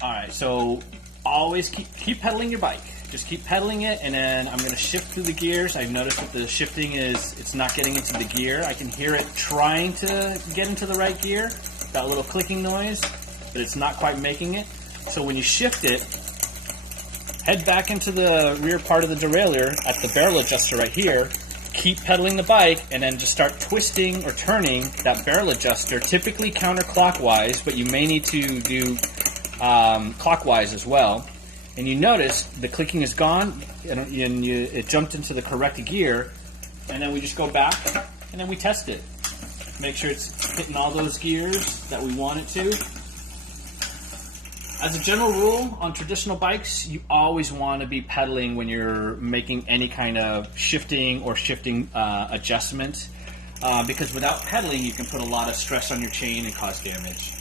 Alright, so always keep pedaling your bike. Just keep pedaling it, and then I'm going to shift through the gears. I've noticed that the shifting it's not getting into the gear. I can hear it trying to get into the right gear, that little clicking noise, but it's not quite making it. So when you shift it, head back into the rear part of the derailleur at the barrel adjuster right here, keep pedaling the bike, and then just start twisting or turning that barrel adjuster, typically counterclockwise, but you may need to do clockwise as well. And you notice the clicking is gone, and it jumped into the correct gear, and then we just go back, and then we test it. Make sure it's hitting all those gears that we want it to. As a general rule, on traditional bikes, you always want to be pedaling when you're making any kind of shifting or shifting adjustment, because without pedaling, you can put a lot of stress on your chain and cause damage.